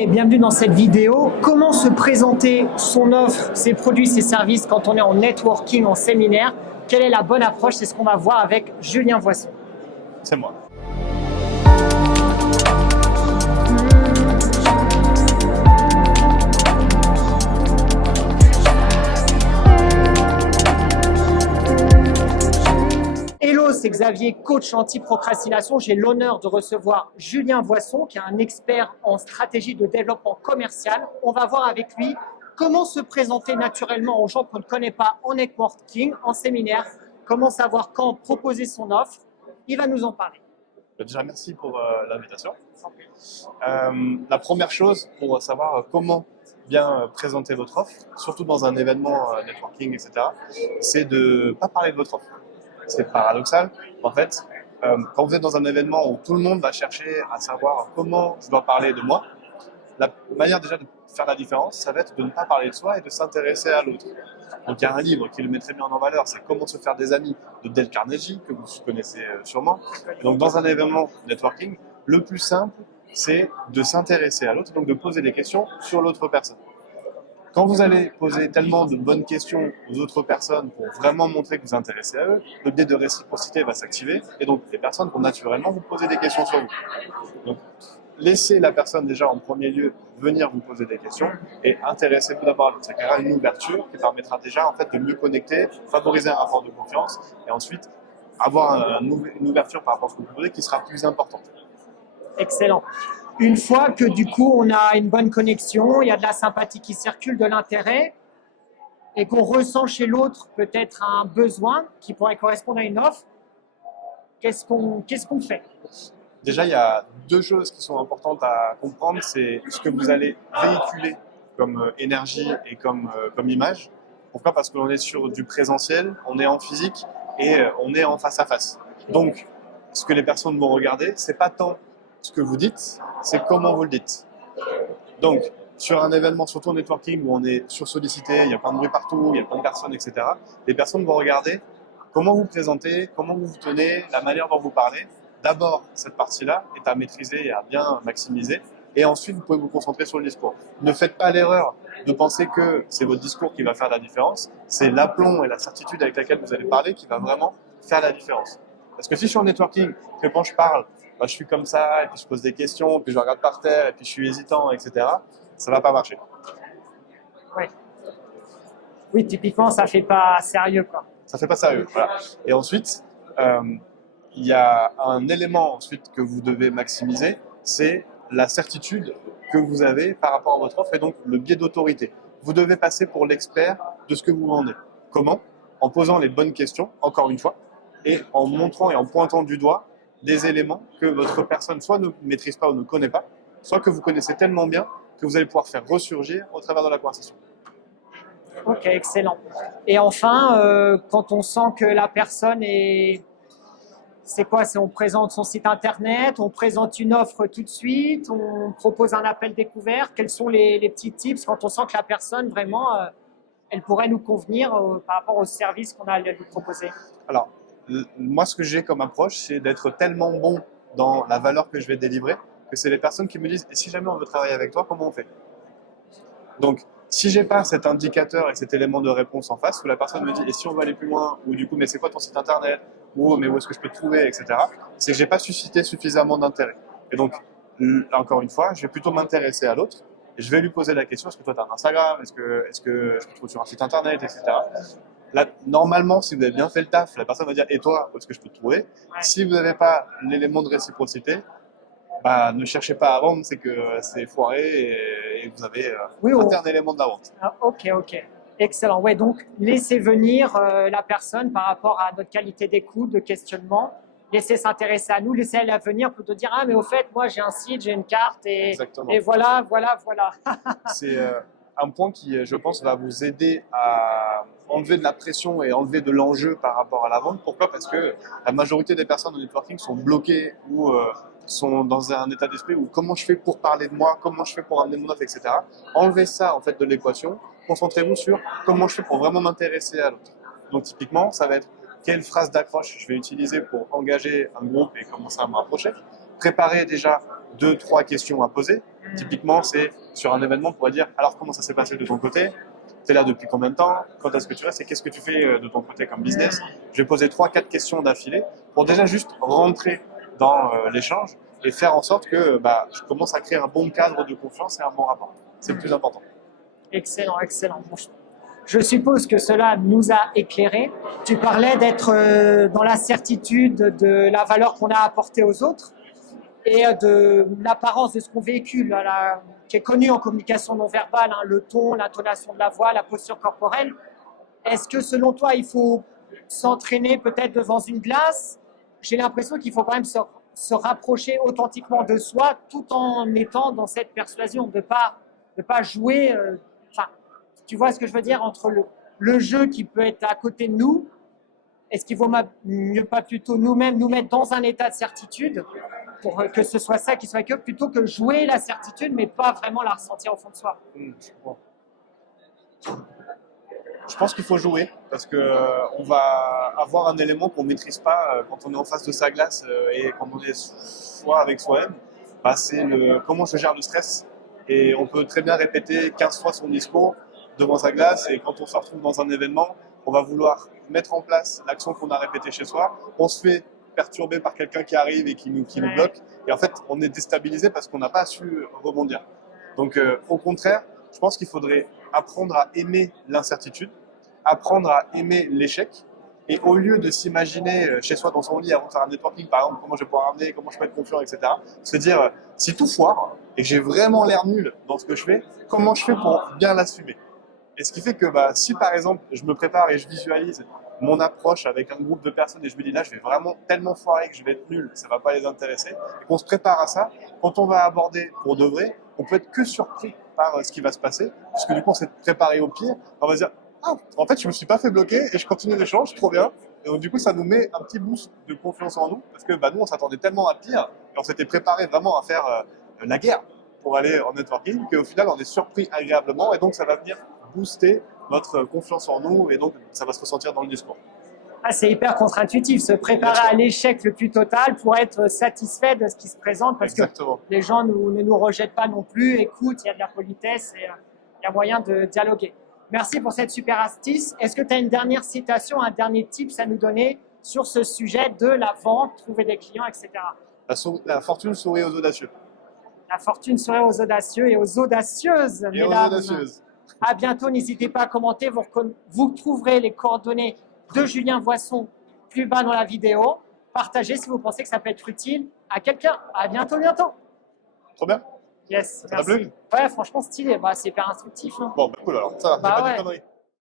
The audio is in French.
et bienvenue dans cette vidéo. Comment se présenter son offre, ses produits, ses services quand on est en networking, en séminaire? Quelle est la bonne approche? C'est ce qu'on va voir avec Julien Voisson. C'est moi. Hello, c'est Xavier, coach anti-procrastination. J'ai l'honneur de recevoir Julien Voisson, qui est un expert en stratégie de développement commercial. On va voir avec lui comment se présenter naturellement aux gens qu'on ne connaît pas en networking, en séminaire, comment savoir quand proposer son offre. Il va nous en parler. Déjà, merci pour l'invitation. La première chose pour savoir comment bien présenter votre offre, surtout dans un événement networking, etc., c'est de ne pas parler de votre offre. C'est paradoxal. En fait, quand vous êtes dans un événement où tout le monde va chercher à savoir comment je dois parler de moi, la manière déjà de faire la différence, ça va être de ne pas parler de soi et de s'intéresser à l'autre. Donc il y a un livre qui le met très bien en valeur, c'est Comment se faire des amis de Dale Carnegie, que vous connaissez sûrement. Et donc dans un événement networking, le plus simple, c'est de s'intéresser à l'autre, donc de poser des questions sur l'autre personne. Quand vous allez poser tellement de bonnes questions aux autres personnes pour vraiment montrer que vous vous intéressez à eux, le biais de réciprocité va s'activer et donc les personnes vont naturellement vous poser des questions sur vous. Donc, laissez la personne déjà en premier lieu venir vous poser des questions et intéressez-vous d'abord à l'autre. Ça créera une ouverture qui permettra déjà en fait de mieux connecter, favoriser un rapport de confiance et ensuite avoir une ouverture par rapport à ce que vous posez qui sera plus importante. Excellent. Une fois que du coup on a une bonne connexion, il y a de la sympathie qui circule, de l'intérêt, et qu'on ressent chez l'autre peut-être un besoin qui pourrait correspondre à une offre, qu'est-ce qu'on fait? Déjà, il y a deux choses qui sont importantes à comprendre. C'est ce que vous allez véhiculer comme énergie et comme image. Pourquoi? Parce que l'on est sur du présentiel, on est en physique et on est en face à face. Donc, ce que les personnes vont regarder, c'est pas tant ce que vous dites, c'est comment vous le dites. Donc, sur un événement, surtout en networking, où on est sursollicité, il y a plein de bruit partout, il y a plein de personnes, etc., les personnes vont regarder comment vous présentez, comment vous vous tenez, la manière dont vous parlez. D'abord, cette partie-là est à maîtriser et à bien maximiser. Et ensuite, vous pouvez vous concentrer sur le discours. Ne faites pas l'erreur de penser que c'est votre discours qui va faire la différence. C'est l'aplomb et la certitude avec laquelle vous allez parler qui va vraiment faire la différence. Parce que si je suis en networking, que quand je parle, je suis comme ça, et puis je pose des questions, puis je regarde par terre, et puis je suis hésitant, etc., ça ne va pas marcher. Ouais. Oui, typiquement, ça ne fait pas sérieux, quoi. Ça ne fait pas sérieux. Voilà. Et ensuite, il y a un élément ensuite que vous devez maximiser, c'est la certitude que vous avez par rapport à votre offre et donc le biais d'autorité. Vous devez passer pour l'expert de ce que vous vendez. Comment? En posant les bonnes questions, encore une fois, et en montrant et en pointant du doigt des éléments que votre personne soit ne maîtrise pas ou ne connaît pas, soit que vous connaissez tellement bien que vous allez pouvoir faire ressurgir au travers de la conversation. Ok, excellent. Et enfin, quand on sent que la personne est... C'est quoi? On présente son site internet, on présente une offre tout de suite, on propose un appel découvert. Quels sont les petits tips quand on sent que la personne, vraiment, elle pourrait nous convenir par rapport au service qu'on a à lui proposer? Alors, moi, ce que j'ai comme approche, c'est d'être tellement bon dans la valeur que je vais délivrer que c'est les personnes qui me disent « Et si jamais on veut travailler avec toi, comment on fait ?» Donc, si j'ai pas cet indicateur et cet élément de réponse en face, où la personne me dit « Et si on veut aller plus loin ?» ou du coup « Mais c'est quoi ton site internet ?» ou « Mais où est-ce que je peux te trouver ?» etc. C'est que j'ai pas suscité suffisamment d'intérêt. Et donc, encore une fois, je vais plutôt m'intéresser à l'autre et je vais lui poser la question « Est-ce que toi tu as un Instagram? Est-ce que je te trouve sur un site internet? » etc. Là, normalement, si vous avez bien fait le taf, la personne va dire « Et toi, où est-ce que je peux te trouver ?» Si vous n'avez pas l'élément de réciprocité, ne cherchez pas à vendre, c'est que c'est foiré et vous avez raté un élément de la vente. Ah, ok. Excellent. Ouais, donc, laissez venir la personne par rapport à notre qualité d'écoute, de questionnement. Laissez s'intéresser à nous, laissez la venir pour te dire « Ah, mais au fait, moi, j'ai un site, j'ai une carte et voilà. » C'est un point qui, je pense, va vous aider à enlever de la pression et enlever de l'enjeu par rapport à la vente. Pourquoi? Parce que la majorité des personnes en networking sont bloquées ou sont dans un état d'esprit où comment je fais pour parler de moi, comment je fais pour amener mon offre, etc. Enlevez ça en fait de l'équation. Concentrez-vous sur comment je fais pour vraiment m'intéresser à l'autre. Donc typiquement, ça va être quelle phrase d'accroche je vais utiliser pour engager un groupe et commencer à me rapprocher. Préparez déjà 2-3 questions à poser. Typiquement, c'est sur un événement, on pourrait dire alors comment ça s'est passé de ton côté? Tu es là depuis combien de temps? Quand est-ce que tu restes? Et qu'est-ce que tu fais de ton côté comme business? Je vais poser 3-4 questions d'affilée pour déjà juste rentrer dans l'échange et faire en sorte que je commence à créer un bon cadre de confiance et un bon rapport. C'est le plus important. Excellent, excellent. Bon, je suppose que cela nous a éclairés. Tu parlais d'être dans la certitude de la valeur qu'on a apportée aux autres et de l'apparence de ce qu'on véhicule, qui est connu en communication non verbale, hein, le ton, l'intonation de la voix, la posture corporelle. Est-ce que selon toi, il faut s'entraîner peut-être devant une glace? J'ai l'impression qu'il faut quand même se rapprocher authentiquement de soi tout en étant dans cette persuasion, de pas jouer, tu vois ce que je veux dire, entre le jeu qui peut être à côté de nous. Est-ce qu'il vaut mieux pas plutôt nous-mêmes nous mettre dans un état de certitude pour que ce soit ça qui soit que, plutôt que jouer la certitude mais pas vraiment la ressentir au fond de soi? Je pense qu'il faut jouer parce qu'on va avoir un élément qu'on ne maîtrise pas quand on est en face de sa glace et quand on est soi avec soi-même. C'est comment je gère le stress. Et on peut très bien répéter 15 fois son discours devant sa glace et quand on se retrouve dans un événement, on va vouloir mettre en place l'action qu'on a répétée chez soi. On se fait perturber par quelqu'un qui arrive et qui nous bloque. Et en fait, on est déstabilisé parce qu'on n'a pas su rebondir. Donc, au contraire, je pense qu'il faudrait apprendre à aimer l'incertitude, apprendre à aimer l'échec. Et au lieu de s'imaginer chez soi dans son lit avant de faire un networking, par exemple, comment je vais pouvoir ramener, comment je peux être confiant, etc., se dire, si tout foire et que j'ai vraiment l'air nul dans ce que je fais, comment je fais pour bien l'assumer? Et ce qui fait que si par exemple je me prépare et je visualise mon approche avec un groupe de personnes et je me dis là je vais vraiment tellement foirer que je vais être nul, ça va pas les intéresser, et qu'on se prépare à ça, quand on va aborder pour de vrai, on peut être que surpris par ce qui va se passer, puisque du coup on s'est préparé au pire, on va se dire ah en fait je me suis pas fait bloquer et je continue l'échange, trop bien. Et donc du coup ça nous met un petit boost de confiance en nous, parce que nous on s'attendait tellement à pire et on s'était préparé vraiment à faire la guerre pour aller en networking, qu'au final on est surpris agréablement et donc ça va venir booster notre confiance en nous et donc ça va se ressentir dans le discours. C'est hyper contre-intuitif, se préparer à l'échec le plus total pour être satisfait de ce qui se présente parce Exactement. Que les gens ne nous rejettent pas non plus, écoutent, il y a de la politesse et il y a moyen de dialoguer. Merci pour cette super astuce. Est-ce que tu as une dernière citation, un dernier tips à nous donner sur ce sujet de la vente, trouver des clients, etc. La fortune sourit aux audacieux. La fortune sourit aux audacieux et aux audacieuses, et mesdames. Aux audacieuses. À bientôt, n'hésitez pas à commenter, vous trouverez les coordonnées de Julien Voisson plus bas dans la vidéo. Partagez si vous pensez que ça peut être utile à quelqu'un. À bientôt, bientôt. Trop bien. Yes, ça t'a plu? Ouais, franchement stylé, c'est hyper instructif. Hein. Bon, cool alors, ça va, j'ai pas de conneries.